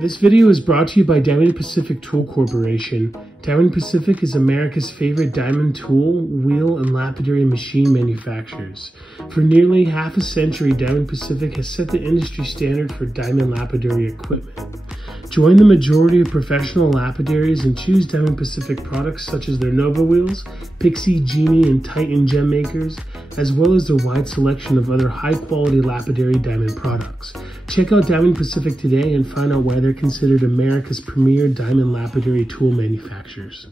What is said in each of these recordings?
This video is brought to you by Diamond Pacific Tool Corporation. Diamond Pacific is America's favorite diamond tool, wheel, and lapidary machine manufacturers. For nearly half a century, Diamond Pacific has set the industry standard for diamond lapidary equipment. Join the majority of professional lapidaries and choose Diamond Pacific products such as their Nova wheels, Pixie, Genie, and Titan gem makers, as well as their wide selection of other high-quality lapidary diamond products. Check out Diamond Pacific today and find out why they're considered America's premier diamond lapidary tool manufacturers.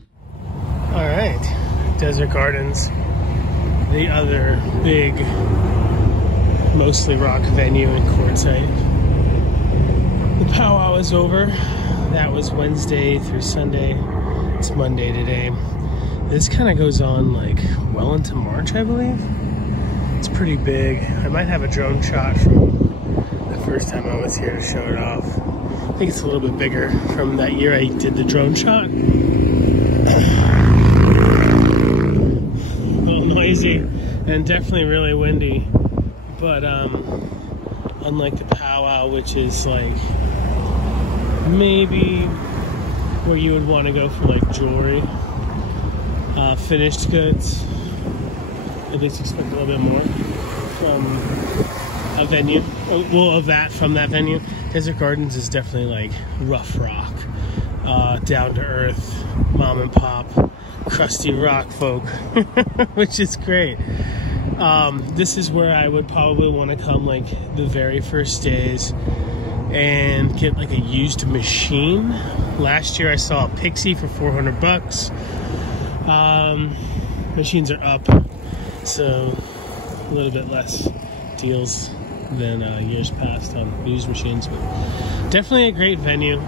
All right, Desert Gardens, the other big, mostly rock venue in Quartzite. The powwow is over. That was Wednesday through Sunday. It's Monday today. This kind of goes on like well into March, I believe. It's pretty big. I might have a drone shot from the first time I was here to show it off. I think it's a little bit bigger from that year I did the drone shot. A little noisy and definitely really windy. But unlike the powwow, which is like maybe where you would want to go for like jewelry, finished goods, at least expect a little bit more from a venue, well, from that venue. Desert Gardens is definitely like rough rock, down to earth, mom and pop, crusty rock folk, which is great. This is where I would probably want to come like the very first days and get like a used machine. Last year I saw a Pixie for 400 bucks. Machines are up, so a little bit less deals than years past on used machines, but definitely a great venue.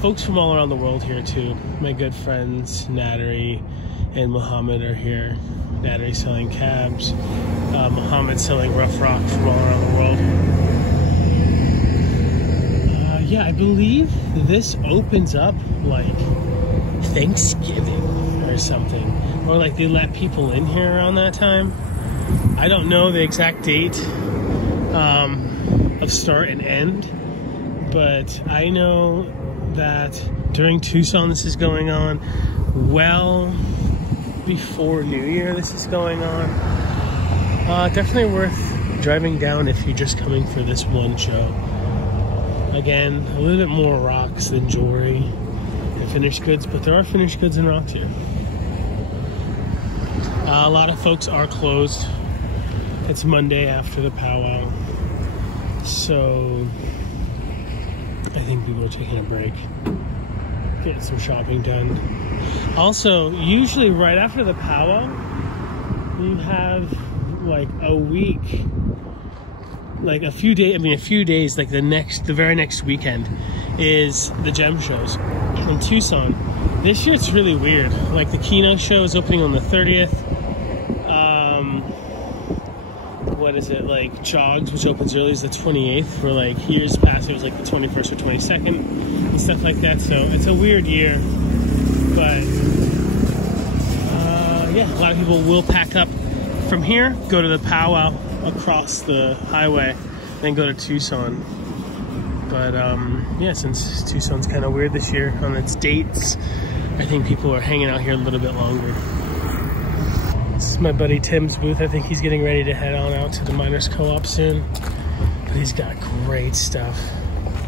Folks from all around the world here too. My good friends Nattery and Muhammad are here. Nattery selling cabs, Muhammad selling rough rock from all around the world. Yeah, I believe this opens up like Thanksgiving or something, or like they let people in here around that time. I don't know the exact date of start and end, but I know that during Tucson this is going on. Well before New Year this is going on. Definitely worth driving down if you're just coming for this one show. Again, a little bit more rocks than jewelry and finished goods, but there are finished goods and rocks here. A lot of folks are closed. It's Monday after the powwow, so I think people are taking a break, getting some shopping done. Also, usually right after the powwow, you have like a week, like a few days, like the very next weekend is the gem shows in Tucson. This year it's really weird. Like the keynote show is opening on the 30th. What is it, like Jogs, which opens early, is the 28th, for like years past it was like the 21st or 22nd and stuff like that. So it's a weird year, but yeah, a lot of people will pack up from here, go to the powwow, across the highway, then go to Tucson. But yeah, since Tucson's kind of weird this year on its dates, I think people are hanging out here a little bit longer. This is my buddy Tim's booth. I think he's getting ready to head on out to the Miners Co-op soon. But he's got great stuff.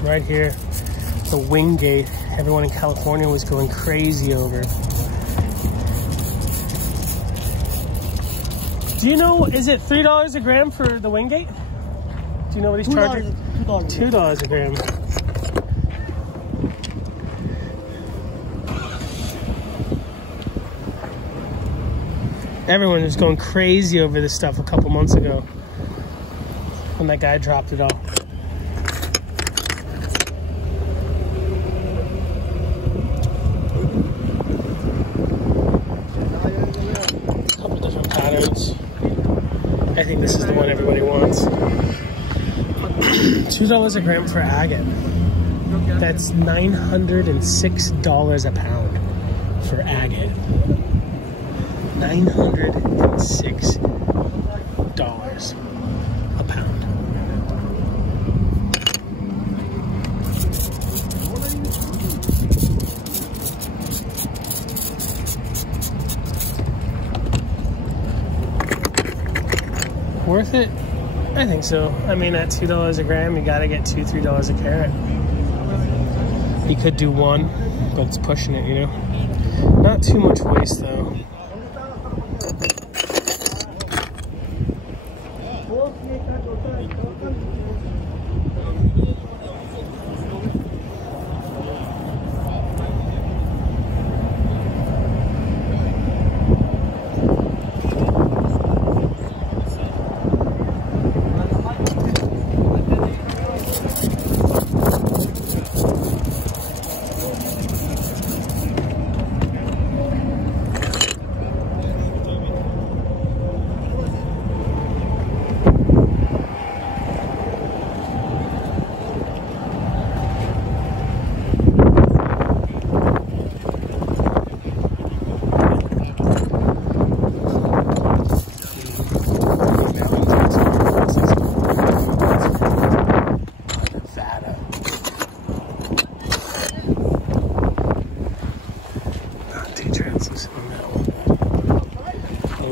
Right here, the Wingate. Everyone in California was going crazy over. Do you know, is it $3 a gram for the Wingate? Do you know what he's charging? $2 a gram. Everyone was going crazy over this stuff a couple months ago when that guy dropped it all. A couple different patterns. I think this is the one everybody wants. $2 a gram for agate. That's $906 a pound for agate. $906 a pound. Worth it? I think so. I mean, at $2 a gram, you gotta get $2, $3 a carat. You could do one, but it's pushing it, you know? Not too much waste though.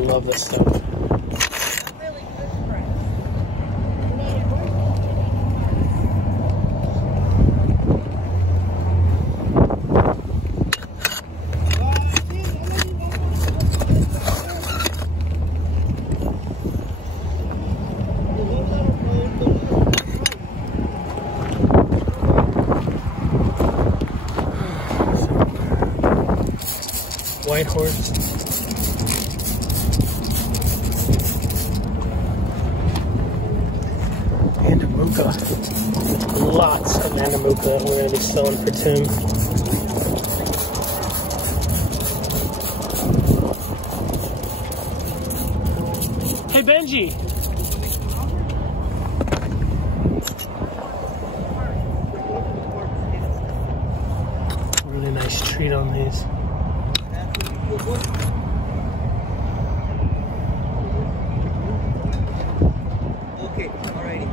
Love this stuff. White horse. Lots of Anamuka we're going to be selling for Tim. Hey Benji! Really nice treat on these. Okay, alrighty.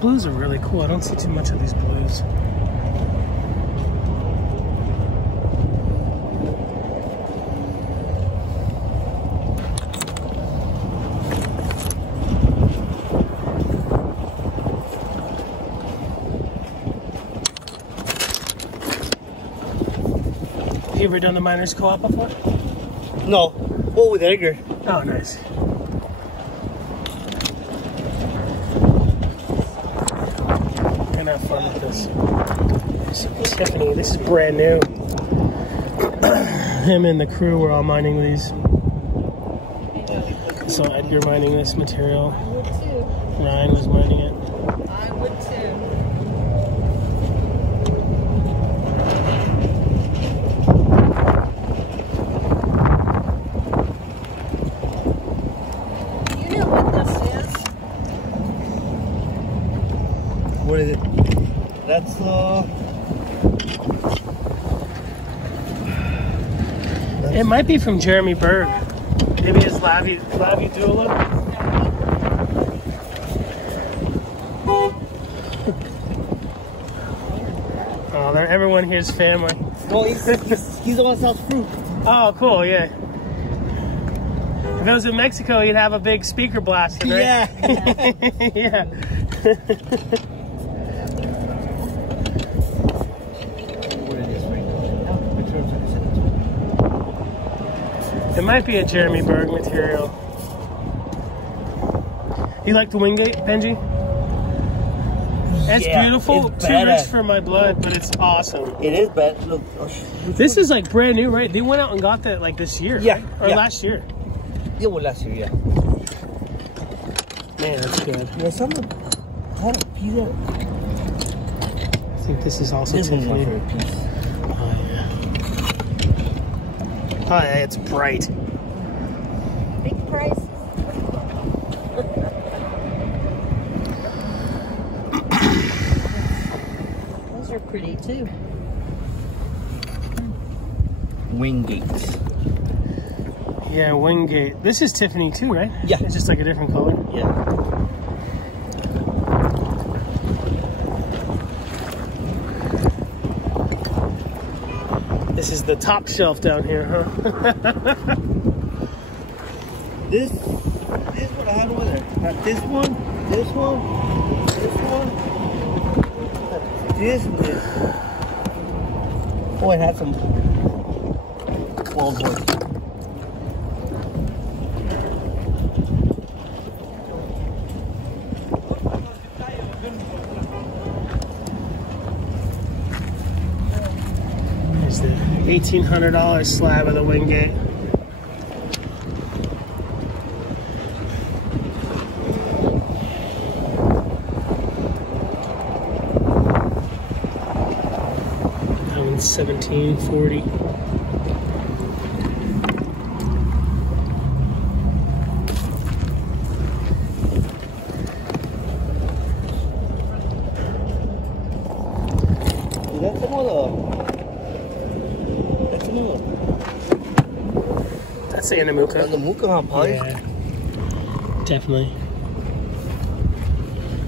blues are really cool. I don't see too much of these blues. You ever done the Miners Co-op before? No. Oh, with Edgar. Oh, nice. We're gonna have fun with this. There's Tiffany, this is brand new. Him and the crew were all mining these. So Edgar mining this material. I would too. Ryan was mining it. I would too. You know what this is? What is it? That's It might be from Jeremy Berg. Maybe his Labidula. Oh, everyone here's family. no, he's the one that sells fruit. Oh, cool, yeah. If it was in Mexico, you'd have a big speaker blasting, right? Yeah. Yeah. It might be a Jeremy Berg material. You like the Wingate, Benji? It's beautiful. It's Too badass. rich for my blood, but it's awesome. It is bad. Look. This is like brand new, right? They went out and got that like this year. Yeah, Right? Or yeah. last year. Yeah, well, last year, yeah. Man, that's good. Yeah, someone had a piece of. I think this is also This one's my Tiffany. favorite piece. Oh yeah. Oh yeah, it's bright. Big price. Those are pretty too. Wingates. Yeah, Wingate. This is Tiffany too, right? Yeah. It's just like a different color. Yeah. This is the top shelf down here, huh? This one I had over there. Had this one, this one, this one. This one. Oh, it had some 12 ones. There's the $1,800 slab of the Wingate. That one's $1,740. Is that some of the... That's some of That's the Anamuka. the Muka, huh, polished? Yeah, definitely.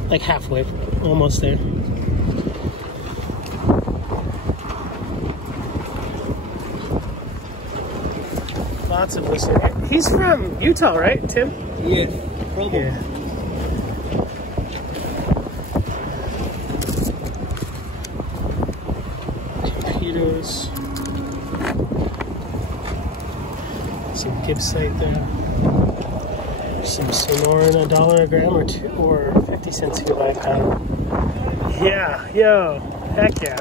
Like halfway, almost there. Lots of this. He's from Utah, right, Tim? Yes. Probably. Yeah. Torpedoes. Some Gibbsite there. Some Sonoran, $1 a gram or two, or 50 cents if you buy a pound. Yeah, yo, heck yeah.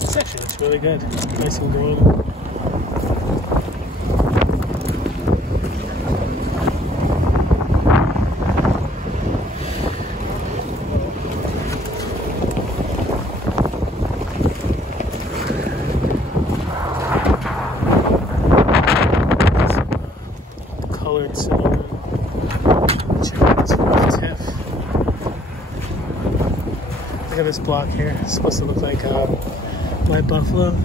This actually looks really good. Nice and green. Colored cinnamon. Check this one, Tiff. Look at this block here. It's supposed to look like white buffalo.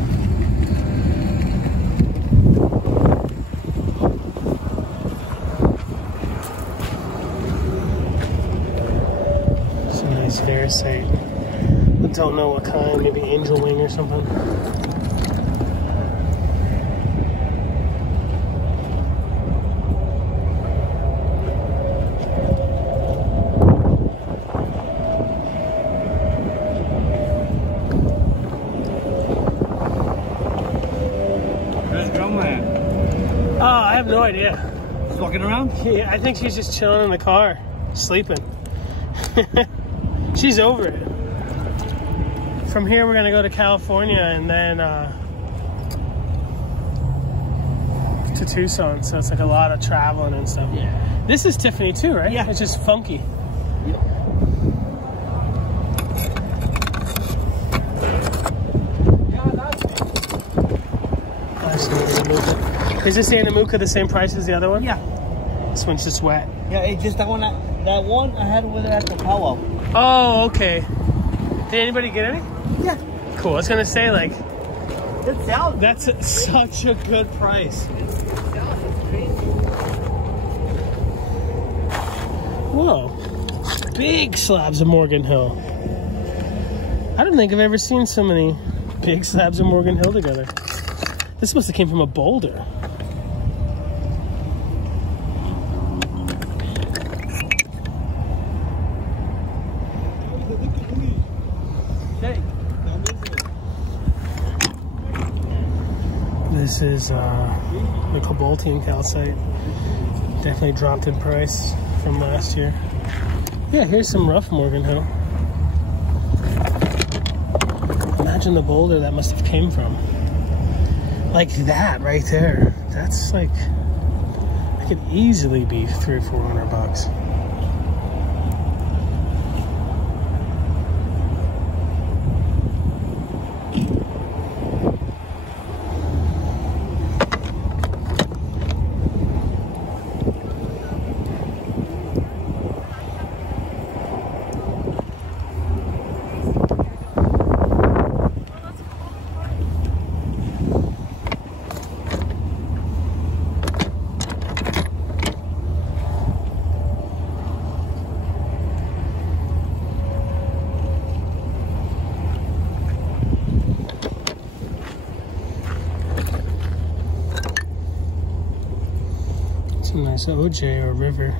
nice ferricite. I don't know what kind, maybe angel wing or something. Where's Drumland? Oh, I have no idea. Just walking around? Yeah, I think she's just chilling in the car, sleeping. She's over it. From here, we're gonna go to California and then to Tucson. So it's like a lot of traveling and stuff. Yeah. This is Tiffany too, right? Yeah. It's just funky. Yep. Is this Anamuka the same price as the other one? Yeah. This one's just wet. Yeah, it's just that one I had over there at the powwow. Oh, okay. Did anybody get any? Yeah. Cool. I was gonna say, like, It sells. that's such a good price. It sells. It's crazy. Whoa. Big slabs of Morgan Hill. I don't think I've ever seen so many big slabs of Morgan Hill together. This must have came from a boulder. This is the Cobaltian calcite. Definitely dropped in price from last year. Yeah, here's some rough Morgan Hill. Imagine the boulder that must have came from. Like that right there. That's like, it could easily be $300 or $400. It's a nice OJ or river.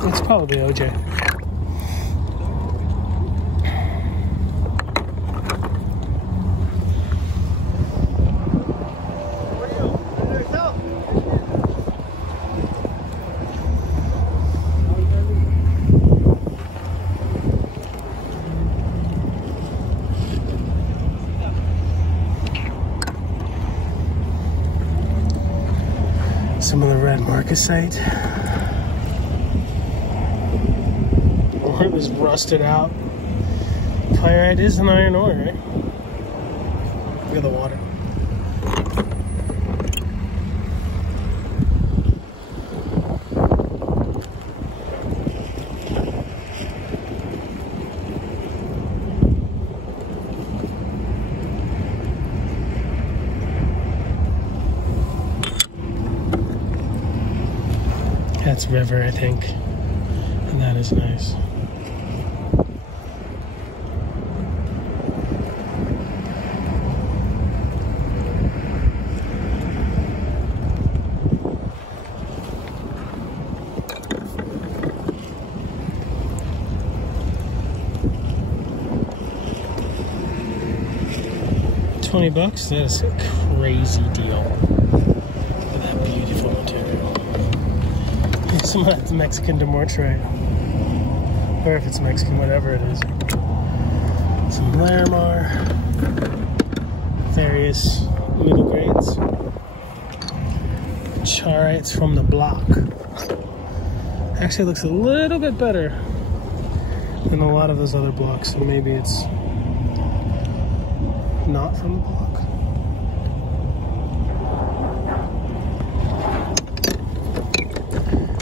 It's probably OJ. Some of the red marcasite. Or it was rusted out. Pyrite is an iron ore, right? Look at the water. That's river, I think. And that is nice. $20, that is a crazy deal for that beautiful material. Some of that's Mexican demortite, or if it's Mexican, whatever it is. Some Larimar, various middle grades. Charites from the block. Actually looks a little bit better than a lot of those other blocks, so maybe it's not from the block.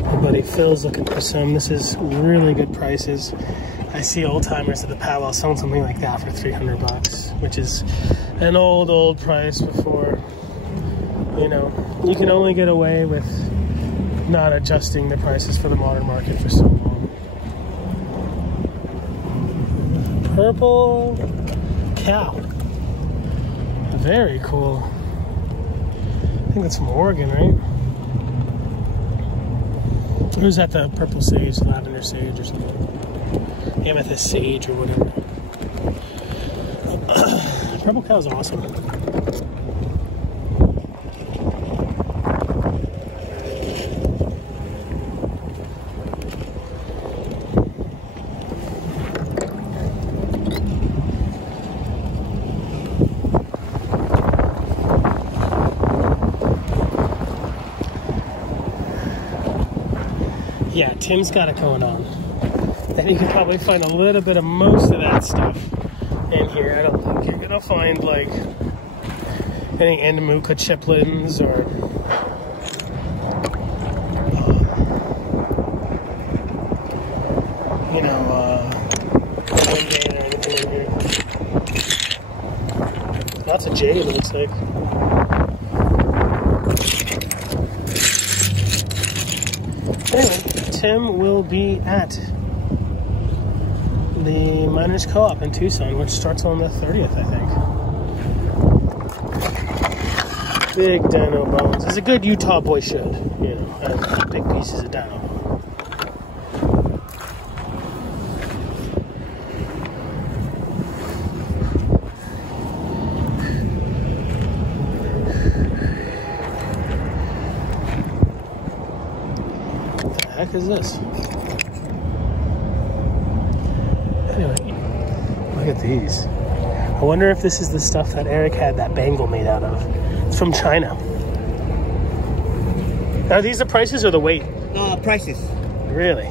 My buddy Phil's looking for some. This is really good prices. I see old timers at the powwow selling something like that for 300 bucks, which is an old price before, you know, you can only get away with not adjusting the prices for the modern market for so long. Purple cow. Very cool. I think that's from Oregon, right? Who's that? The purple sage, lavender sage or something? Amethyst sage or whatever. Purple cow is awesome. Yeah, Tim's got it going on. And you can probably find a little bit of most of that stuff in here. I don't think you're gonna find like any Endemuka chiplins or you know, Wingate or anything in here. Lots of Jade, it looks like. Anyway, Tim will be at the Miners Co-op in Tucson, which starts on the 30th, I think. Big dino bones. As a good Utah boy should, you know, have big pieces of dino bone. What the heck is this? Anyway, look at these. I wonder if this is the stuff that Eric had that bangle made out of. It's from China. Are these the prices or the weight? Prices. Really?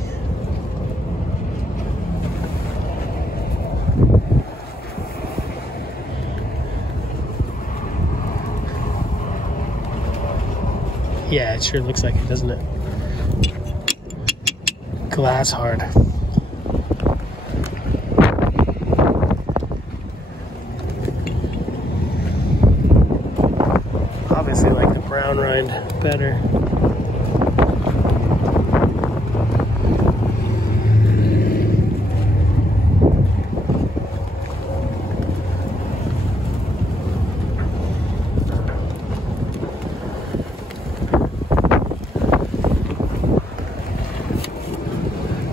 Yeah, it sure looks like it, doesn't it? Glass hard. Obviously like the brown rind better.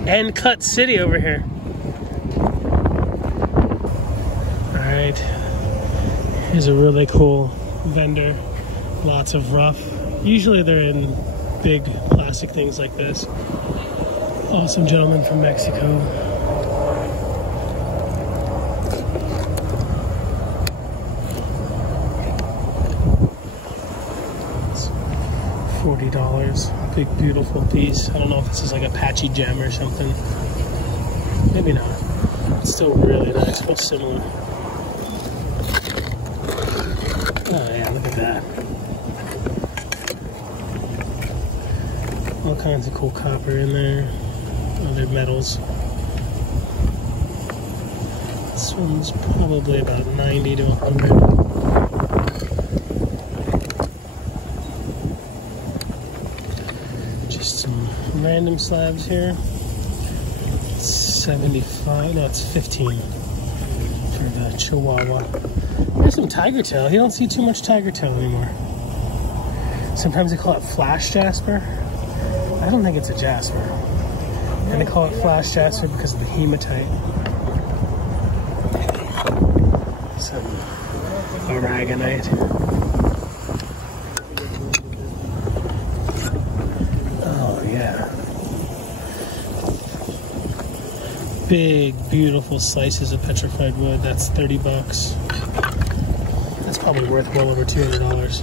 And Cut City over here. Alright. Here's a really cool vendor. Lots of rough. Usually they're in big plastic things like this. Awesome gentleman from Mexico. It's $40. Big beautiful piece. I don't know if this is like Apache gem or something. Maybe not. It's still really nice, but similar. Oh yeah, look at that. All kinds of cool copper in there. Other metals. This one's probably about 90 to 100. Some random slabs here. 75, no, it's 15 for the Chihuahua. There's some tiger tail. You don't see too much tiger tail anymore. Sometimes they call it flash jasper. I don't think it's a jasper. And they call it flash jasper because of the hematite. Some aragonite. Big, beautiful slices of petrified wood. That's 30 bucks. That's probably worth well over $200.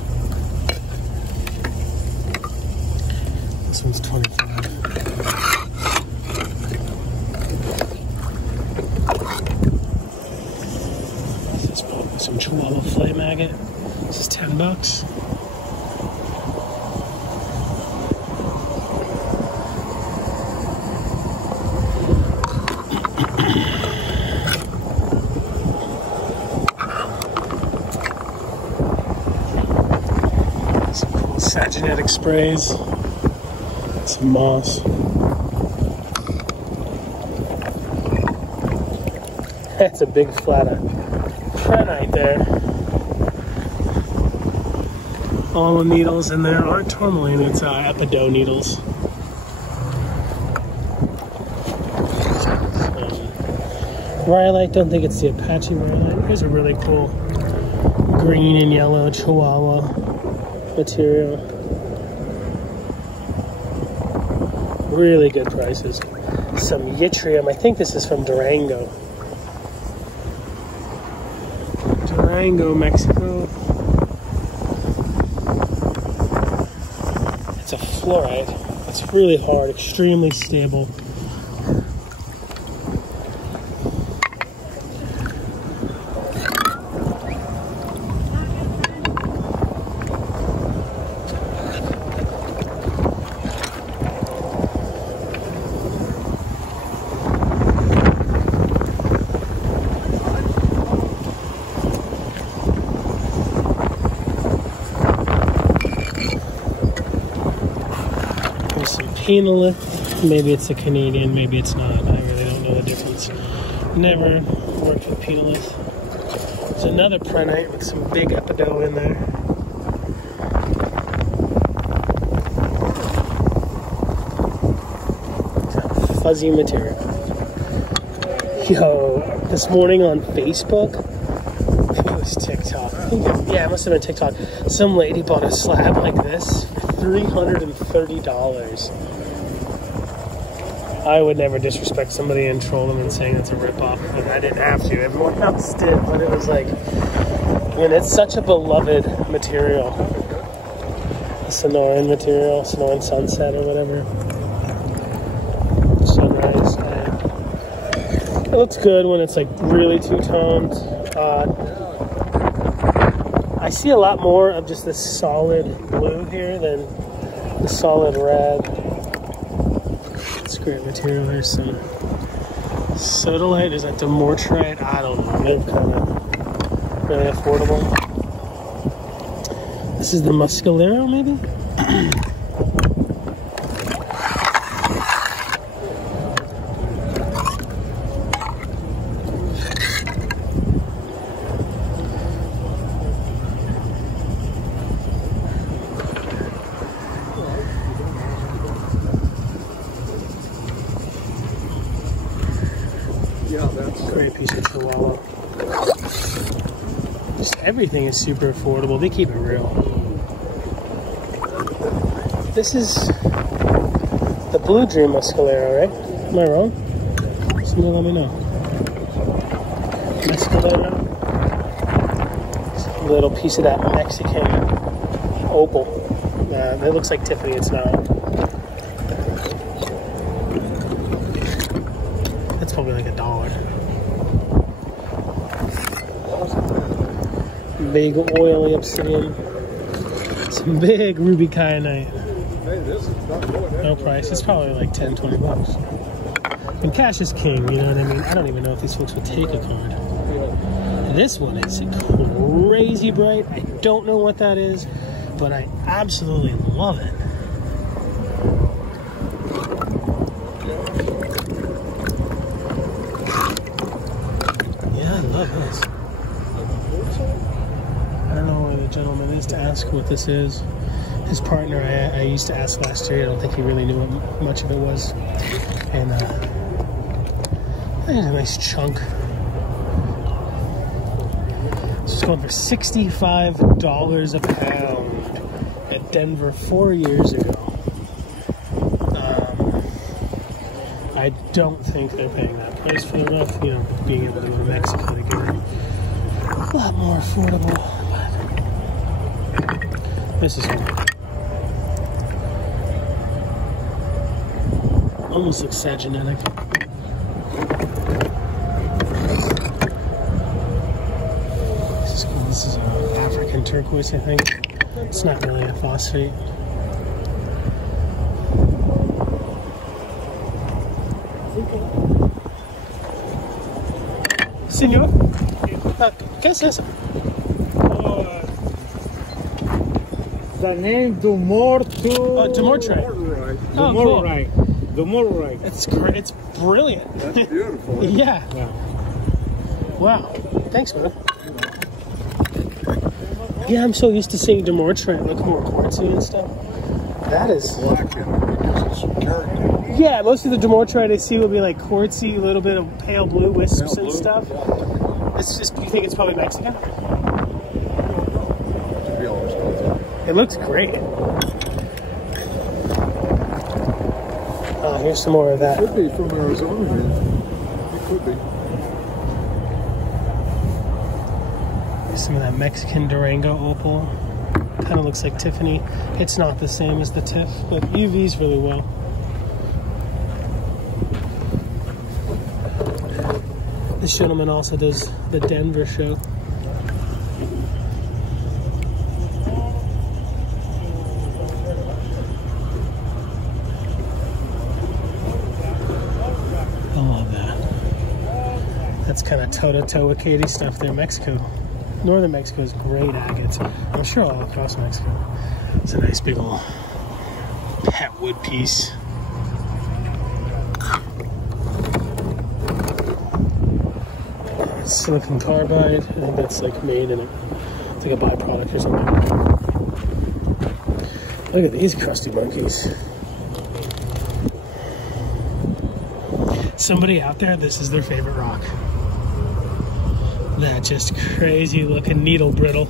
This one's 25. This is probably some Chihuahua flame agate. This is 10 bucks. genetic sprays. Some moss. That's a big flat Prenite there. All the needles in there aren't tourmaline, it's epidote needles. Rhyolite, don't think it's the Apache Rhyolite. Here's a really cool green and yellow Chihuahua material. Really good prices. Some yttrium, I think this is from Durango. Durango, Mexico. It's a fluorite. It's really hard, extremely stable. Penolith, maybe it's a Canadian, maybe it's not. I really don't know the difference. Never worked with penolith. There's another Prenite with some big epidote in there. Fuzzy material. Yo, this morning on Facebook, maybe it was TikTok. Yeah, it must have been TikTok. Some lady bought a slab like this for $330. I would never disrespect somebody and troll them and saying it's a ripoff, but I didn't have to. Everyone else did, but it was like, I mean, it's such a beloved material. The Sonoran material, Sonoran Sunset or whatever. Sunrise. It looks good when it's like really two-toned. I see a lot more of just this solid blue here than the solid red. It's great material. There's some sodalite. Is that demortrite? I don't know. They're kind of really affordable. This is the Muscalero, maybe? Great piece of Chihuahua. Just everything is super affordable. They keep it real. This is the Blue Dream Muscalero, right? Am I wrong? Somebody let me know. Muscalero. A little piece of that Mexican opal. It looks like Tiffany. It's not. That's probably like $1. Big oily obsidian. Some big ruby kyanite. No price. It's probably like 10, 20 bucks. And cash is king, you know what I mean? I don't even know if these folks would take a card. This one is crazy bright. I don't know what that is, but I absolutely love it. Yeah, I love this. I don't know where the gentleman is to ask what this is. His partner, I used to ask last year. I don't think he really knew what much of it was. And there's a nice chunk. This is going for $65 a pound at Denver 4 years ago. I don't think they're paying that price for enough, you know, being able to go to Mexico to get it a lot more affordable. But this is almost looks sagenetic. This is cool. This is an African turquoise, I think. It's not really a phosphate. Señor, ¿qué es eso? the name Dumortite. Oh, Dumortite. Oh, cool. Dumortite. It's great. It's brilliant. That's beautiful. Yeah. Wow. Thanks, man. Yeah, I'm so used to seeing Dumortite look more quartzy and stuff. That is. Black and it gives it some character. Yeah, most of the Dumortite I see will be like quartzy, a little bit of pale blue wisps Pale and blue, stuff. yeah. It's just, you think it's probably Mexican? To be honest with you. It looks great. Oh, here's some more of that. Could be from Arizona, man. It could be. Here's some of that Mexican Durango opal. Kind of looks like Tiffany. It's not the same as the Tiff, but UVs really well. This gentleman also does the Denver show. I love that. That's kind of toe-to-toe with Katie stuff there. Mexico. Northern Mexico is great agates. I'm sure all across Mexico. It's a nice big old pet wood piece. Silicon carbide. I think that's like made in it's like a byproduct or something. Look at these crusty monkeys. Somebody out there, this is their favorite rock. That just crazy looking needle brittle.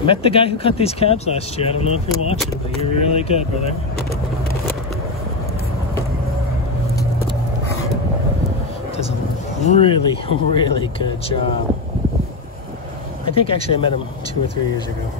I met the guy who cut these cabs last year. I don't know if you're watching, but you're really good, brother. Does a really, really good job. I think actually I met him 2 or 3 years ago.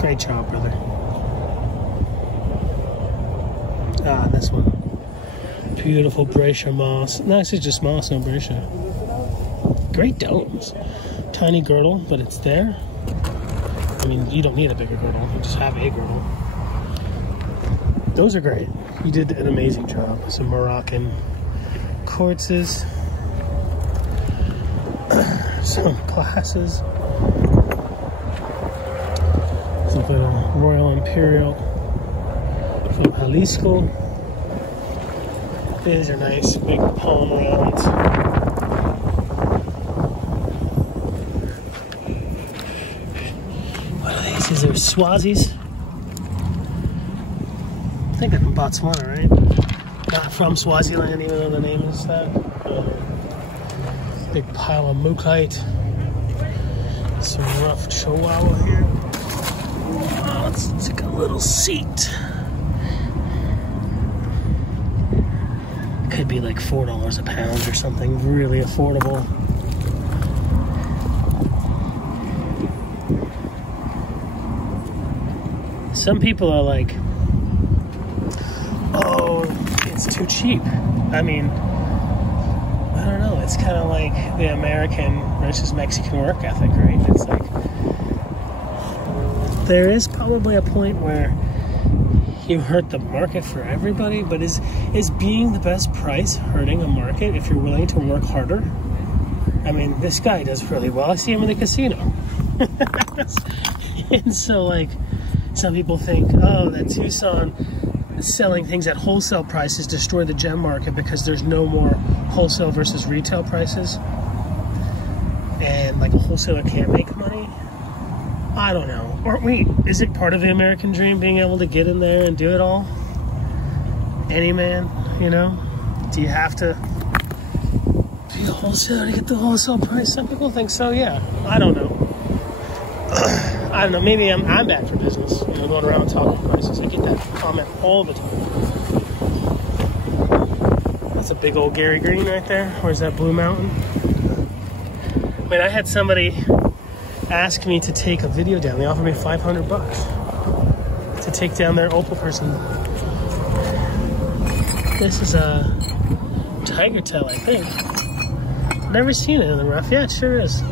Great job, brother. Ah, this one. Beautiful Brescia moss. No, this is just moss, no Brescia. Great domes. Tiny girdle, but it's there. I mean, you don't need a bigger girdle. You just have a girdle. Those are great. You did an amazing job. Some Moroccan quartzes. Some glasses. Some little Royal Imperial from Jalisco. These are nice, big palm rounds. What are these? These are Swazis. I think they're from Botswana, right? Not from Swaziland, even though the name is that. Big pile of mooklite. Some rough chihuahua here. Oh, let's take a little seat. Could be like $4 a pound or something, really affordable. Some people are like, oh, it's too cheap. I mean, I don't know, it's kind of like the American versus Mexican work ethic, right? It's like, there is probably a point where you hurt the market for everybody, but is being the best price hurting a market if you're willing to work harder? I mean, this guy does really well. I see him in the casino. And so, like, some people think, oh, that Tucson selling things at wholesale prices destroy the gem market because there's no more wholesale versus retail prices. And, like, a wholesaler can't make money. I don't know. Or wait, is it part of the American dream being able to get in there and do it all? Any man, you know? Do you have to be a wholesaler to get the wholesale price? Some people think so, yeah. I don't know. I don't know, maybe I'm bad for business, you know, going around talking prices. I get that comment all the time. That's a big old Gary Green right there. Where's that Blue Mountain? I mean, I had somebody ask me to take a video down. They offered me $500 to take down their opal person. This is a tiger tail, I think. Never seen it in the rough. Yeah, it sure is.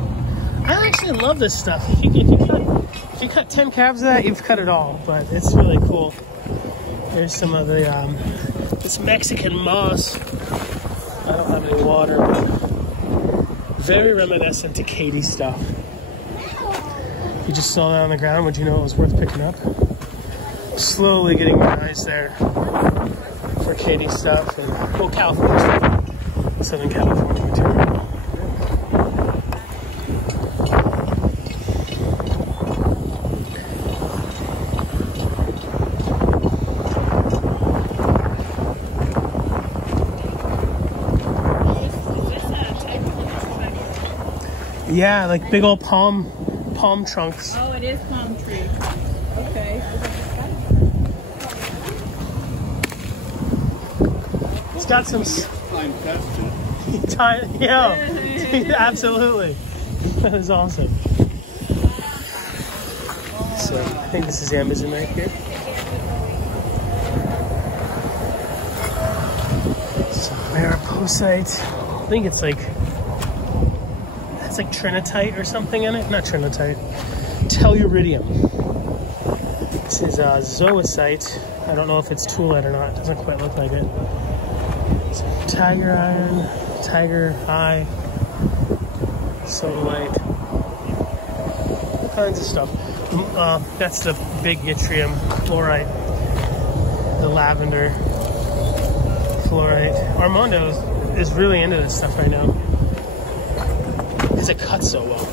I actually love this stuff. If you cut 10 calves of that, you've cut it all. But it's really cool. There's some of the this Mexican moss. I don't have any water, but very reminiscent to Katie stuff. If you just saw that on the ground, would you know it was worth picking up? Slowly getting my eyes there for Katie stuff and well, California stuff. Southern California material. Yeah, like big old palm trunks. Oh, it is palm tree. Okay. It's got some time. Yeah, absolutely. That is awesome. So I think this is Amazon right here. So Mariposite. I think it's like trinitite or something in it. Not trinitite. Telluridium. This is zoisite. I don't know if it's toolite or not. It doesn't quite look like it. So, tiger iron, tiger eye, sodalite, all kinds of stuff. That's the big yttrium fluorite, the lavender fluorite. Armando is really into this stuff right now because it cuts so well.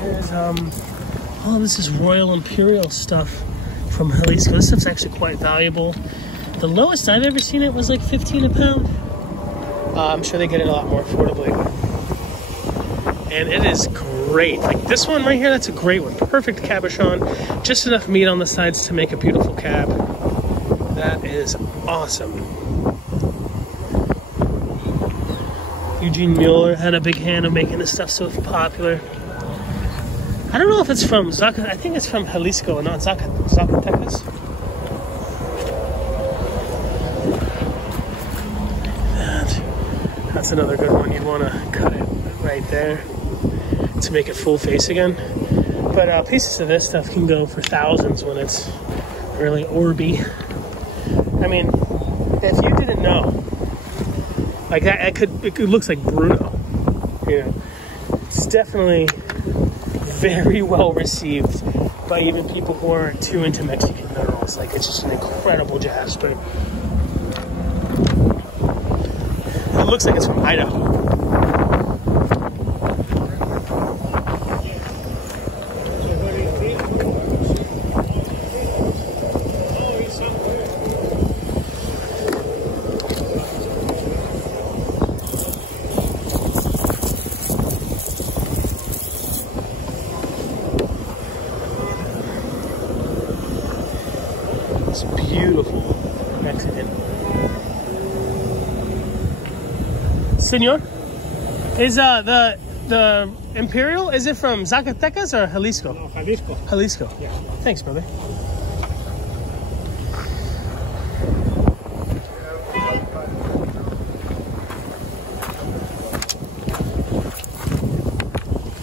There's oh, this is Royal Imperial stuff from Jalisco. This stuff's actually quite valuable. The lowest I've ever seen it was like 15 a pound. I'm sure they get it a lot more affordably. And it is great. Like this one right here, that's a great one. Perfect cabochon. Just enough meat on the sides to make a beautiful cab. That is awesome. Eugene Mueller had a big hand of making this stuff so popular. I don't know if it's from I think it's from Jalisco, not Zacatecas. That's another good one. You'd want to cut it right there to make it full face again. But pieces of this stuff can go for thousands when it's really orby. I mean, if you didn't know, like that, it looks like Bruno. You know, it's definitely very well received by even people who aren't too into Mexican minerals. Like it's just an incredible jasper. It looks like it's from Idaho. It's beautiful Mexican. Senor, is the Imperial, is it from Zacatecas or Jalisco? No, Jalisco. Jalisco. Yeah. Thanks, brother.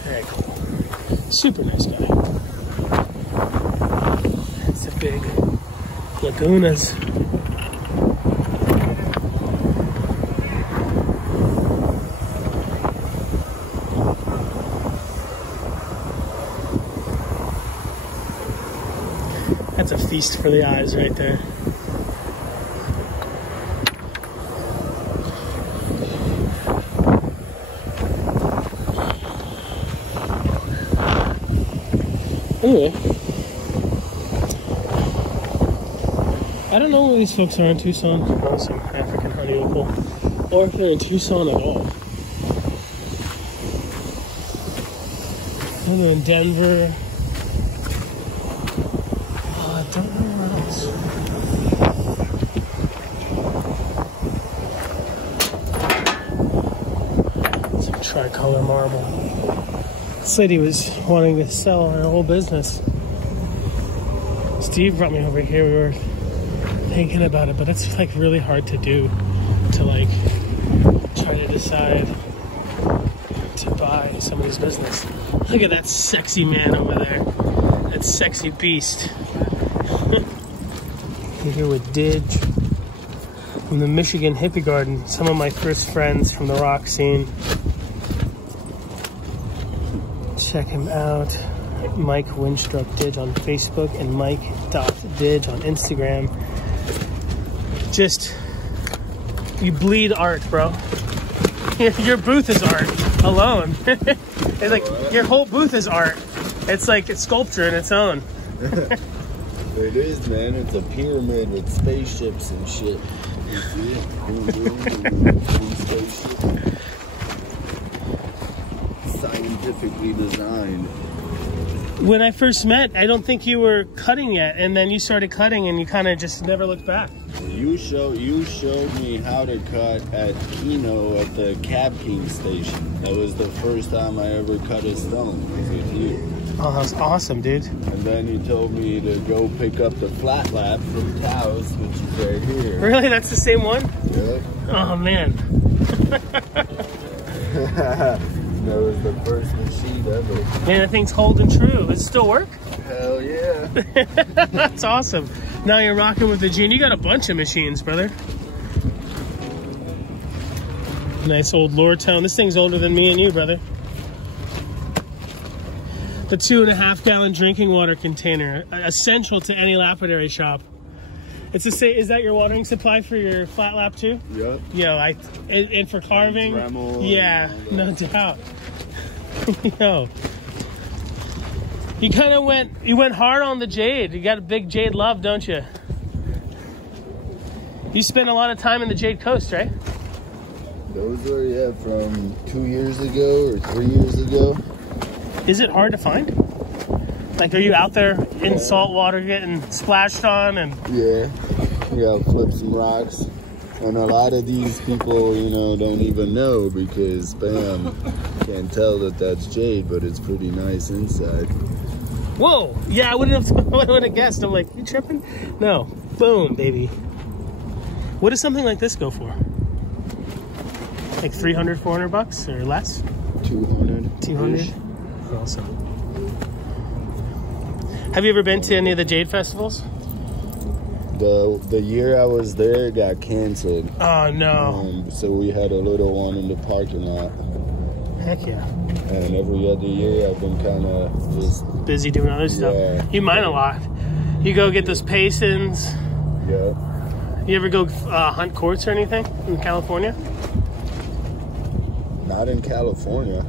Very cool. Super nice guy. That's the big lagunas. That's a feast for the eyes right there. Anyway, I don't know where these folks are in Tucson. Oh, some African honey opal. Or if they're in Tucson at all. And they're in Denver. Don't know where else. Some tricolor marble. This lady was wanting to sell her whole business. Steve brought me over here. We were thinking about it, but it's like really hard to do, to like try to decide to buy somebody's business. Look at that sexy man over there. That sexy beast. We're here with Didge from the Michigan Hippie Garden. Some of my first friends from the rock scene. Check him out. Mike Winstruck Didge on Facebook and Mike.Didge on Instagram. Just, you bleed art, bro. Your booth is art alone. It's like your whole booth is art. It's like it's sculpture in its own. It is, man. It's a pyramid with spaceships and shit. You see it? Spaceship. Scientifically designed. When I first met, I don't think you were cutting yet, and then you started cutting and you kind of just never looked back. You showed me how to cut at Kino at the Cab King station. That was the first time I ever cut a stone. Was with you. Oh, that was awesome, dude. And then you told me to go pick up the flat lap from Taos, which is right here. Really? That's the same one? Yeah. Oh, man. That was the first machine ever. Man, that thing's holding true. Does it still work? Hell yeah. That's awesome. Now you're rocking with the Gene. You got a bunch of machines, brother. Nice old Lordstown. This thing's older than me and you, brother. The 2.5 gallon drinking water container, essential to any lapidary shop. It's the same. Is that your watering supply for your flat lap too? Yep. Yo, and for carving. Dremel, yeah, no doubt. Yo, you kind of went hard on the Jade. You got a big Jade love, don't you? You spend a lot of time in the Jade Coast, right? Those were, yeah, from 2 years ago or 3 years ago. Is it hard to find? Like, are you out there in salt water getting splashed on? And yeah, we gotta flip some rocks. And a lot of these people, you know, don't even know because, bam, can't tell that that's Jade, but it's pretty nice inside. Whoa! Yeah, I wouldn't have guessed. I'm like, you tripping? No. Boom, baby. What does something like this go for? Like 300, 400 bucks or less? 200. 200? Awesome. Have you ever been to any of the Jade festivals? The year I was there got canceled. Oh, no. So we had a little one in the parking lot. Heck yeah. And every other year I've been kind of just... busy doing other stuff. Yeah. You mine a lot. You go get those Paysons. Yeah. You ever go hunt quartz or anything in California? Not in California.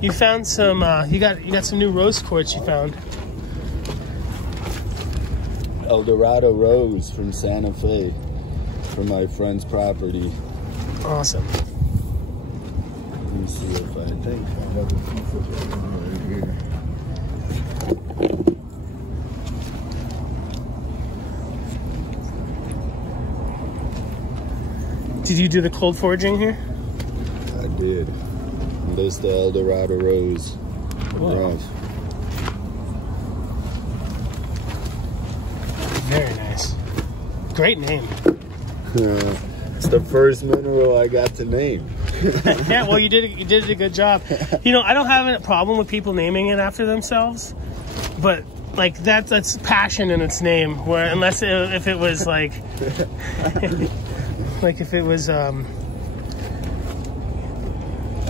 You found some, you got some new rose quartz you found. El Dorado Rose from Santa Fe, from my friend's property. Awesome. Let me see if I think I have a piece of it right here. Did you do the cold foraging here? I did. This the El Dorado Rose. Wow. Very nice. Great name. It's the first mineral I got to name. Yeah, well, you did a good job. You know, I don't have a problem with people naming it after themselves, but like that's passion in its name. Where unless if it was like, like if it was How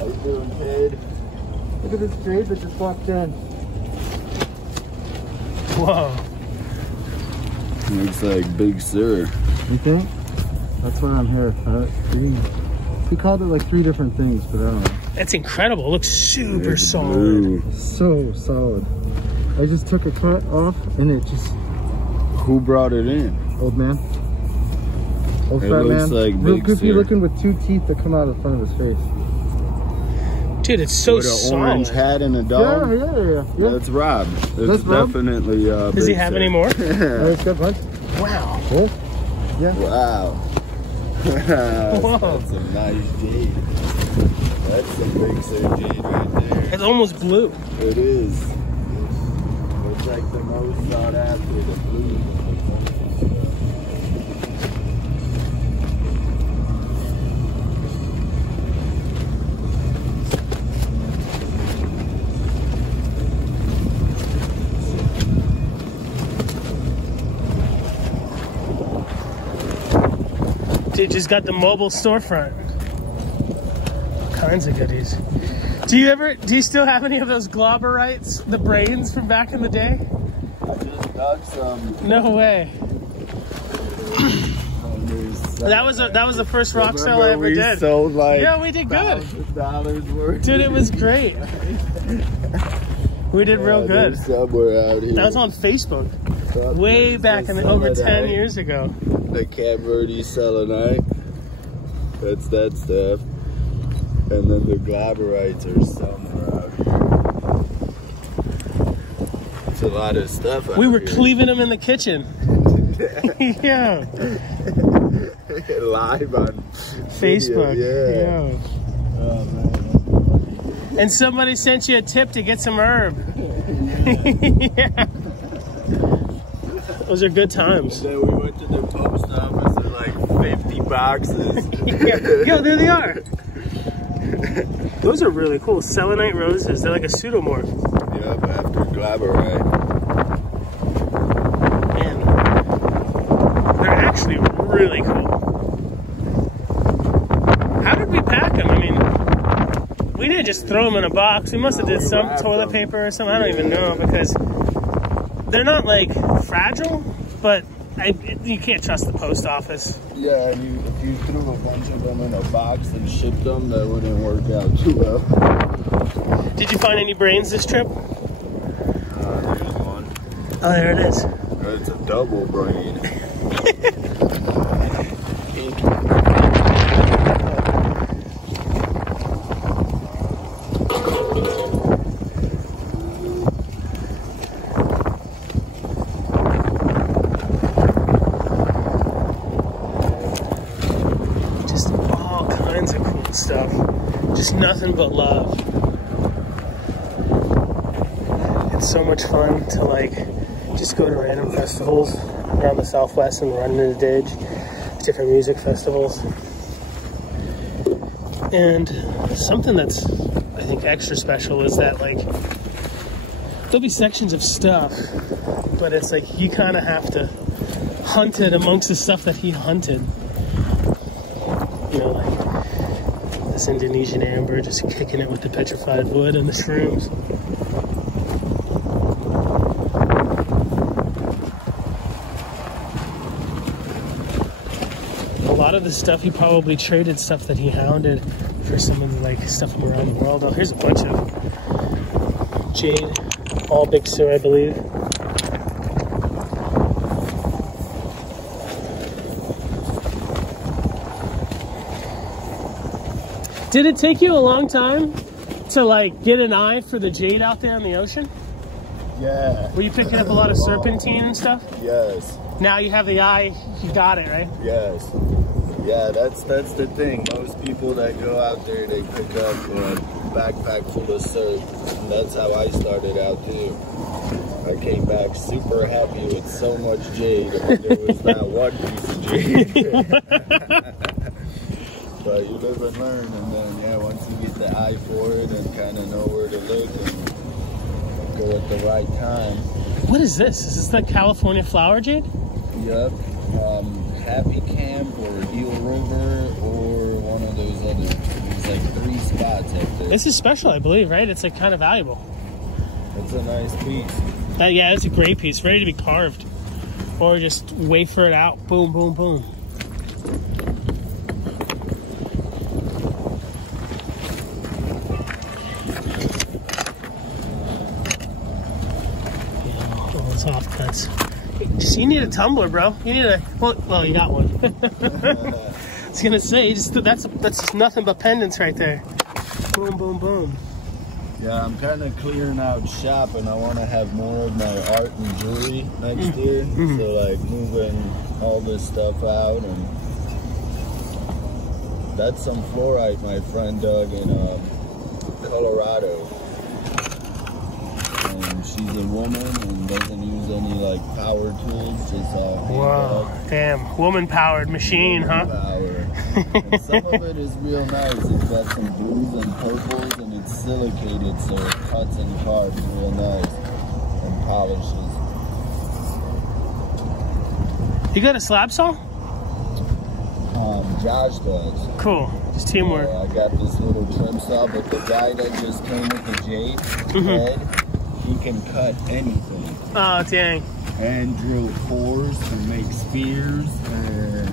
you doing, kid? Look at this Jade that just walked in. whoa. Looks like Big Sur. You think? That's why I'm here. We called it like 3 different things, but I don't know. That's incredible. It looks super It's solid. blue. So solid. I just took a cut off and it just... Who brought it in? Old man. Old It fat looks man. like Real Big goofy Sur. looking with 2 teeth that come out of the front of his face. Dude, it's so With an solid. orange hat and a dog? Yeah. That's Rob. That's Rob? Definitely Does he Big have Sur. any more? It's got a bunch. Wow. Cool. Yeah. Wow. Whoa. That's some nice jade. That's some big Sir Jade right there. It's almost blue. It is. It's like the most sought after, the blue. Dude just got the mobile storefront. All kinds of goodies. Do you still have any of those Globerites, the brains from back in the day? I just got some. No way. That was the first rock sale I ever did. Sold like yeah, we did good. $1,000 worth. Dude, it was great. We did real good. Somewhere out here. That was on Facebook. Way back in over 10 years ago. The Cape Verde selenite. That's that stuff. And then the Globerites are somewhere out here. It's a lot of stuff out We were here. cleaving them in the kitchen. Yeah. Live on Facebook. video, Yeah. Oh man. And somebody sent you a tip to get some herb. Yeah. Those are good times. Then we went to the post office and like 50 boxes. Yo, there they are. Those are really cool. Selenite roses. They're like a pseudomorph. Yep, after Globberite. Man, they're actually really cool. How did we pack them? I mean, we didn't just throw them in a box. We must have did some toilet paper or something. I don't even know, because they're not like fragile, but you can't trust the post office. Yeah, and if you threw a bunch of them in a box and shipped them, that wouldn't work out too well. Did you find any brains this trip? There's one. Oh, there it is. It's a double brain. Just all kinds of cool stuff. Just nothing but love. It's so much fun to like just go to random festivals around the Southwest and run into Didge, different music festivals. And something that's, I think, extra special is that like there'll be sections of stuff, but it's like you kind of have to hunt it amongst the stuff that he hunted. You know, like this Indonesian amber, just kicking it with the petrified wood and the shrooms. A lot of the stuff he probably traded stuff that he hounded for some of the like stuff from around the world. Oh, here's a bunch of Jade, all Big Sur, I believe. Did it take you a long time to like get an eye for the Jade out there in the ocean? Yeah. Were you picking up a lot of serpentine and stuff? Yes. Now you have the eye, you got it, right? Yes. Yeah, that's the thing. Most people that go out there, they pick up a backpack full of surf. And that's how I started out too. I came back super happy with so much jade. And there was not one piece of jade. But you live and learn, and then yeah, once you get the eye for it and kind of know where to look and go at the right time. What is this? Is this the California flower jade? Yep. Happy Camp or Eel River or one of those other. There's like 3 spots up there. This is special, I believe, right? It's like kind of valuable. It's a nice piece. Yeah, it's a great piece, ready to be carved, or just wafer it out. Boom, boom, boom. Offcuts. Just, you need a tumbler, bro. You need a well, you got one. I was gonna say, that's just nothing but pendants right there. Boom, boom, boom. Yeah, I'm kind of clearing out shop, and I want to have more of my art and jewelry next year. So like moving all this stuff out and That's some fluorite my friend dug in Colorado. And she's a woman and doesn't use any like power tools, just Wow, damn, woman-powered machine, huh? Power. And some of it is real nice. It's got some blues and purples, and it's silicated, so it cuts and carves real nice and polishes. You got a slab saw? Josh does. Cool, just teamwork. I got this little trim saw, but the guy that just came with the Jade head, he can cut anything. Oh, dang. And drill cores and make spears and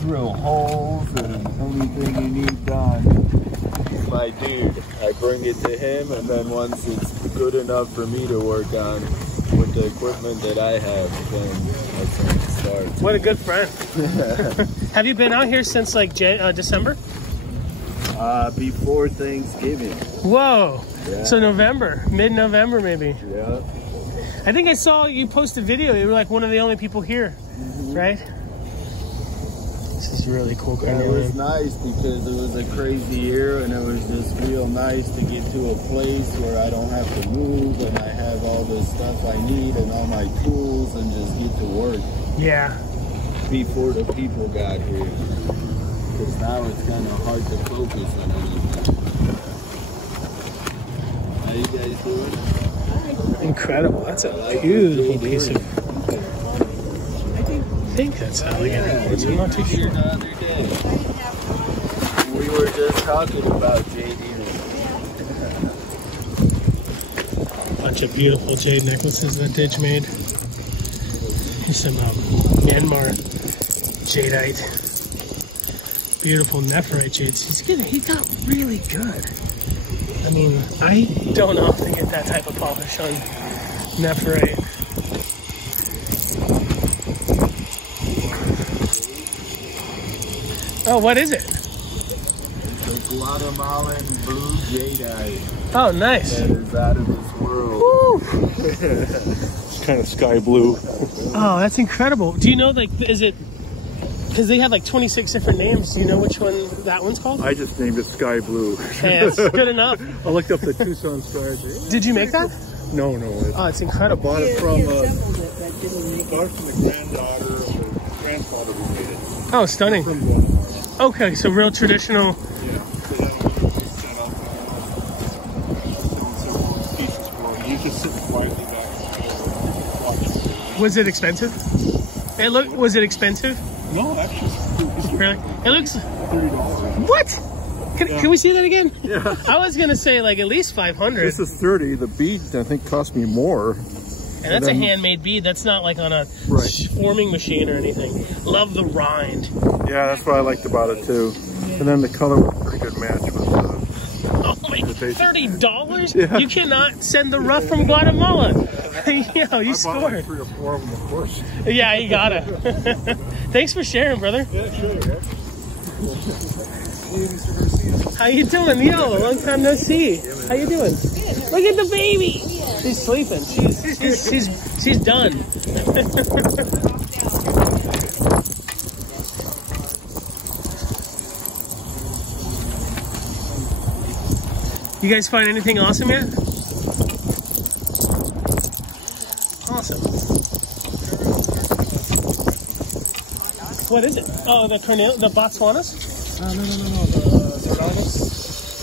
drill holes and anything you need done. He's my dude. I bring it to him, and then once it's good enough for me to work on with the equipment that I have, then that's when it starts. What a good friend. Have you been out here since like December? Before Thanksgiving. Whoa. Yeah. So November, mid-November maybe. Yeah. I think I saw you post a video. You were like one of the only people here, right? This is really cool. And it was nice because it was a crazy year, and it was just real nice to get to a place where I don't have to move, and I have all the stuff I need and all my tools, and just get to work. Yeah. Before the people got here, because now it's kind of hard to focus on anything. How you guys doing? Incredible. That's a beautiful piece of... I think that's alligator quartz. I'm not too sure. The other day, we were just talking about Jade. Bunch of beautiful jade necklaces that Didge made. Here's some Myanmar jadeite. Beautiful nephrite jades. He got really good. I mean, I don't often get that type of polish on nephrite. Oh, what is it? The Guatemalan blue jadeite. Oh, nice. That is out of this world. Woo! It's kind of sky blue. Oh, that's incredible. Do you know, like, is it... Because they have like 26 different names. Do you know which one that one's called? I just named it sky blue. Hey, that's good enough. I looked up the Tucson stars. Did you make that? No. Oh, it's I incredible. bought it from He assembled it, but didn't make it. the granddaughter of the grandfather who made it. Oh, stunning. From Guatemala. Okay, so real traditional. Yeah. They had all set up several pieces for it. You just sit quietly back and watch. Was it expensive? Was it expensive? No, actually, Really? It looks... $30. What? Can we see that again? Yeah. I was going to say like at least 500. This is 30. The beads, I think, cost me more. And that's a handmade bead. That's not like on a forming machine or anything. Love the rind. Yeah, that's what I liked about it too. And then the color was a pretty good match with Oh my, $30? Yeah. You cannot send the rough from Guatemala. Yo, you scored. Like 3 or 4 of them, of course. Yeah, you got it. Thanks for sharing, brother. Yeah, sure. Yeah. How you doing? Yo, long time no see. How you doing? Look at the baby. She's sleeping. She's done. You guys find anything awesome yet? Awesome. What is it? Oh, the Botswanas? No. The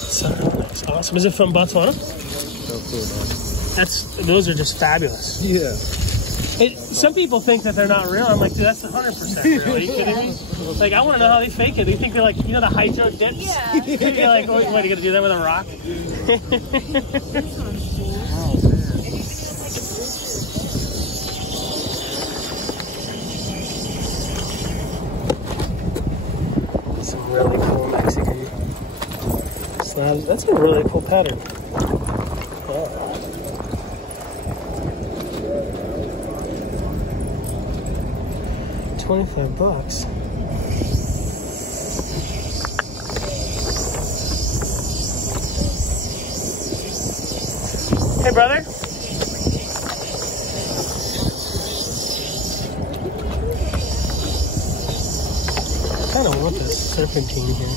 Sardanas. Awesome. Is it from Botswana? Those are just fabulous. Yeah. Some people think that they're not real. I'm like, dude, that's 100% real. Are you kidding me? Like, I want to know how they fake it. They think they're like, you know, the hydro dips? Yeah. You're like, what, are you going to do that with a rock? Some really cool Mexican slabs. That's a really cool pattern. Oh. $25. Hey, brother. kind of want this serpentine here.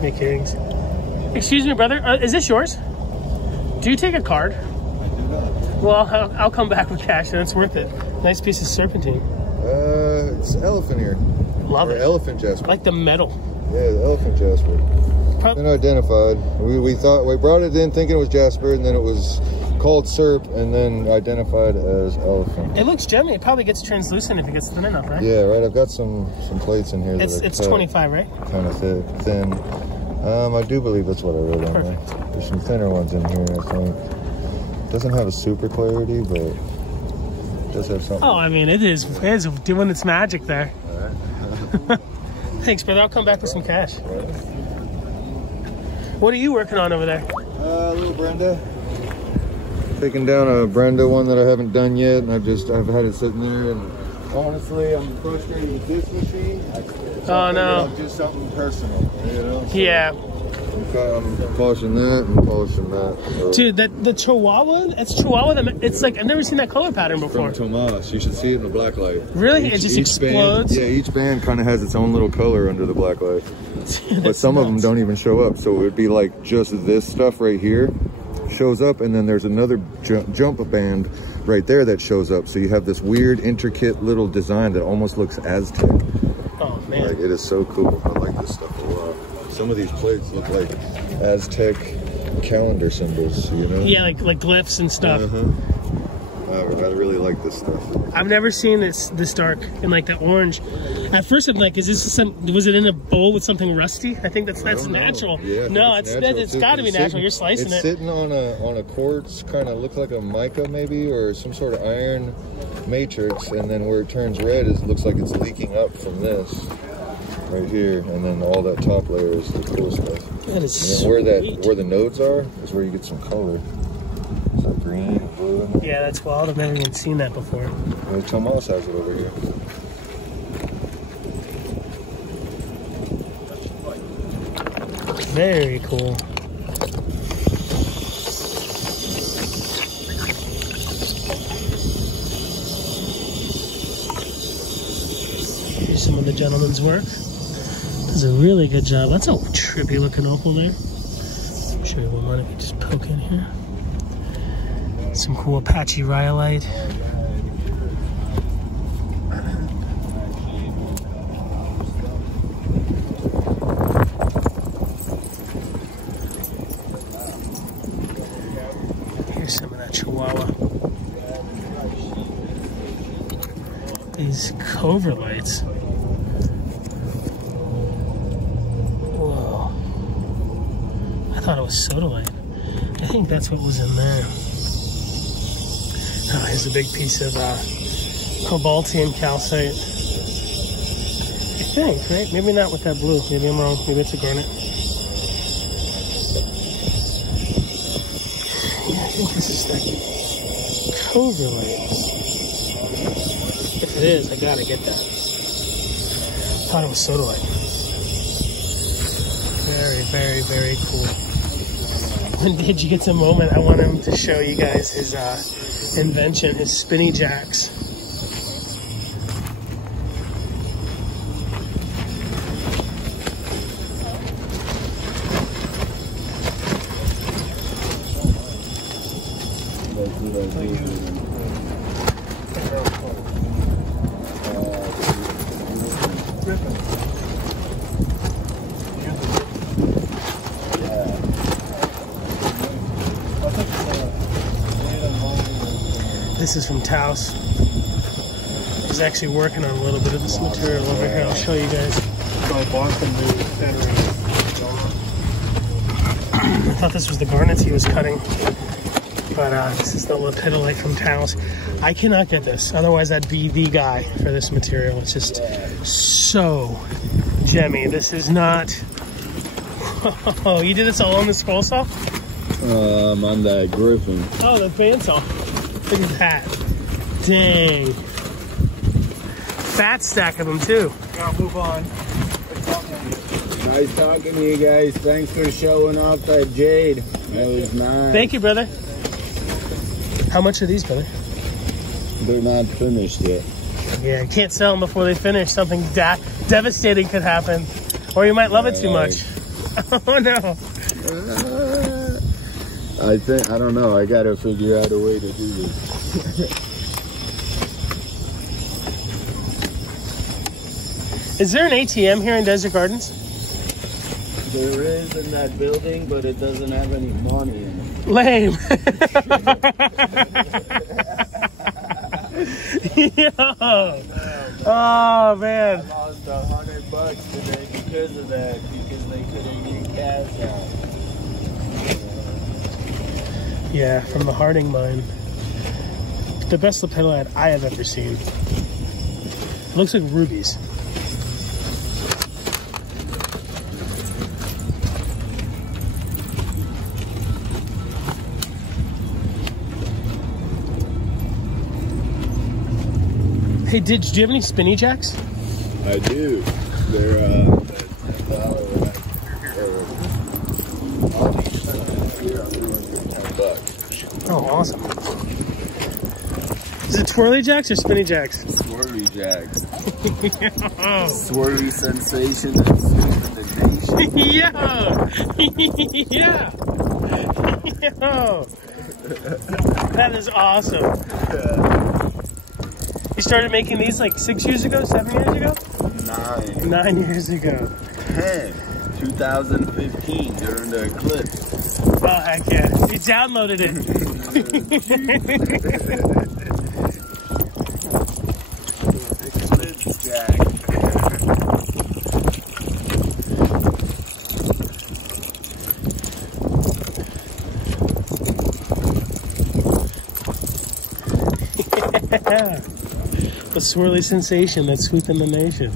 Make earrings. Excuse me, brother. Is this yours? Do you take a card? I do not. Well, I'll come back with cash, and it's worth it. Nice piece of serpentine. It's elephant ear. Love it. Elephant jasper. Like the metal. Yeah, the elephant jasper. Been identified. We thought we brought it in thinking it was jasper, and then it was called serp, and then identified as elephant. It looks gemmy. It probably gets translucent if it gets thin enough, right? Yeah, right. I've got some plates in here. It's 25, right? Kind of thin. I do believe that's what I wrote on there. There's some thinner ones in here, I think. Doesn't have a super clarity, but it does have something. Oh, I mean, it is doing its magic there. All right. Thanks, brother. I'll come back with some cash. What are you working on over there? Little Brenda. Taking down a Brenda one that I haven't done yet, and I've had it sitting there, and honestly, I'm frustrated with this machine. Oh no! Just something personal, you know. So yeah. I'm polishing that and polishing that. So. Dude, the Chihuahua. It's Chihuahua. It's like I've never seen that color pattern before. From Tomas, you should see it in the black light. Really? It just explodes. Band, each band kind of has its own little color under the black light. But some of them don't even show up, so it would be like just this stuff right here shows up, and then there's another jump band right there that shows up, so you have this weird intricate little design that almost looks Aztec. Oh man, like, it is so cool. I like this stuff a lot. Some of these plates look like Aztec calendar symbols, you know. Yeah, like glyphs and stuff. I really like this stuff. I've never seen this dark and like the orange. At first I'm like, is this was it in a bowl with something rusty? I think that's natural. Yeah, no, it's got to be natural. You're slicing it. It's sitting on a quartz, kind of looks like a mica maybe, or some sort of iron matrix, and then where it turns red looks like it's leaking up from this right here, and then all that top layer is the cool stuff. That is and then where the nodes are is where you get some color. So green, blue. Yeah, that's wild. I've never even seen that before. Well, Tomas has it over here. Very cool. Here's some of the gentleman's work. Does a really good job. That's a trippy looking opal there. I'll show you one if you just poke in here. Some cool Apache rhyolite. Here's some of that Chihuahua. These coverlights. Whoa. I thought it was sodalite. I think that's what was in there. Oh, here's a big piece of cobaltian calcite. I think, right? Maybe not with that blue. Maybe I'm wrong. Maybe it's a garnet. Yeah, I think this is like coverlite. If it is, I gotta get that. Thought it was sodalite. Very, very, very cool. When Did gets a moment, I want him to show you guys his invention, his spinny jacks. This is from Taos. He's actually working on a little bit of this material over here. I'll show you guys. My Boston new battery. I thought this was the garnets he was cutting, but this is the lapidary from Taos. I cannot get this, otherwise I'd be the guy for this material. It's just so gemmy. This is not. Oh, you did this all on the scroll saw? On that Griffin. Oh, the bandsaw. Look at that. Dang. Fat stack of them too. Gotta move on. Nice talking to you guys. Thanks for showing off that Jade. That was nice. Thank you, brother. How much are these, brother? They're not finished yet. Yeah, you can't sell them before they finish. Something devastating could happen. Or you might love it too much. Oh no. I don't know. I gotta figure out a way to do this. Is there an ATM here in Desert Gardens? There is in that building, but it doesn't have any money in it. Lame. Yo. Oh man. I lost $100 today because of that, because they couldn't get cash out. Yeah, from the Harding mine. The best lapidolite I have ever seen. It looks like rubies. Hey, do you have any spinny jacks? I do. They're $10. All these here I'm doing for $10. Oh, awesome. Is it twirly jacks or spinny jacks? Swirly jacks. Oh. Swirly sensation that's sweeping the nation. Yo! Yo! That is awesome. You started making these like 6 years ago, 7 years ago? 9. 9 years ago. 10. 2015 during the eclipse. Oh, heck yeah. You downloaded it. Eclipse jack. Yeah. The swirly sensation that's sweeping the nation.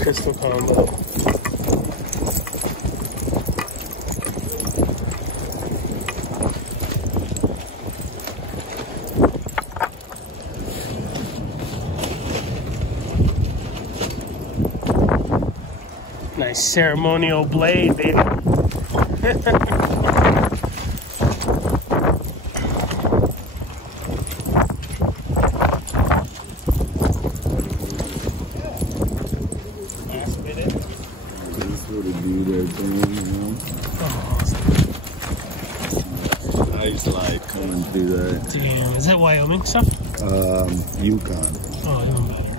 Crystal combo. Nice ceremonial blade, baby. Nice light coming through there. Damn, is that Wyoming stuff? Yukon. Oh, even better.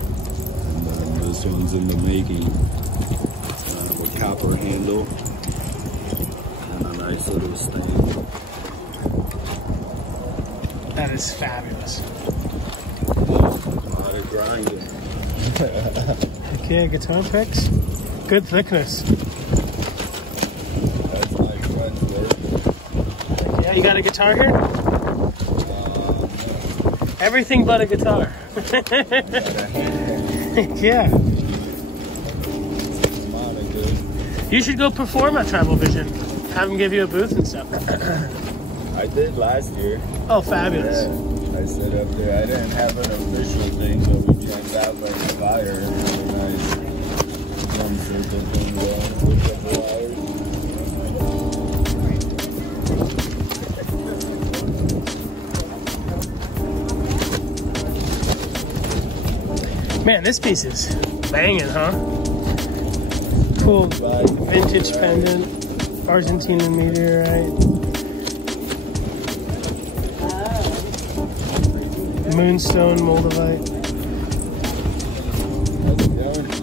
And then this one's in the making. With copper handle and a nice little stain. That is fabulous. A lot of grinding. Okay, guitar picks. Good thickness. That's my friend's work. Yeah, you got a guitar here? Everything but a guitar. Yeah. You should go perform at Tribal Vision. Have them give you a booth and stuff. I did last year. Oh, fabulous. Yeah, I sit up there. I didn't have an official thing, but we jumped out by the fire. It was a nice drum circle thing going with the wires. Man, this piece is banging, huh? Cool vintage pendant, Argentinian meteorite, moonstone moldavite.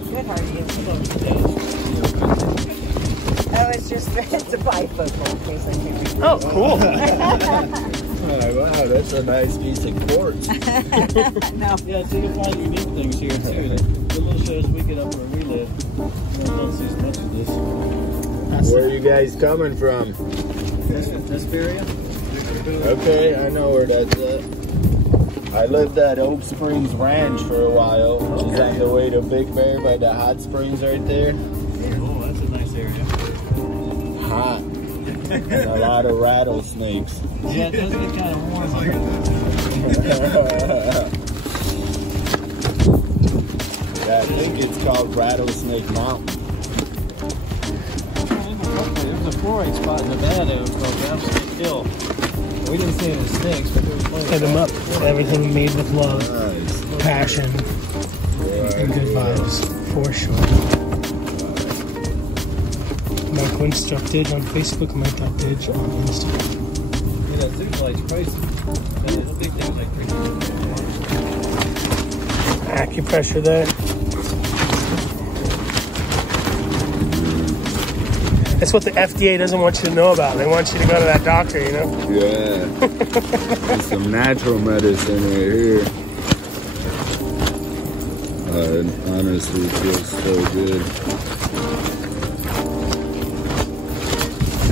Good, how are you? Oh, it's just it's a bifocal in case I can't read. Oh, cool. Wow, that's a nice piece of quartz. No. Yeah, so you can find unique things here too. The little shows we get up where we live. You don't see as much of this. Where are you guys coming from? Hesperia? Okay, I know where that's at. I I lived at Oak Springs Ranch for a while, which is on the way to Big Bear by the hot springs right there. Oh, that's a nice area. Hot. And a lot of rattlesnakes. Yeah, it does get kind of warm. Yeah, I think it's called Rattlesnake Mountain. There was a fluoride spot in Nevada called Rattlesnake Hill. We didn't see any snakes, but there was plenty. Hit them up. Everything made with love, Nice. passion, and good vibes, for sure. Mark Winstructed on Facebook, Mike.Dig on Instagram. Yeah, that Zoom light's pricey. I think that was like $300. Acupressure there. That's what the FDA doesn't want you to know about. They want you to go to that doctor, you know? Yeah. It's some natural medicine right here. It honestly feels so good.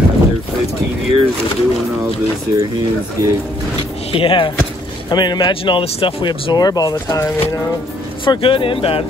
After 15 years of doing all this, your hands get... Yeah. I mean, imagine all the stuff we absorb all the time, you know? For good and bad.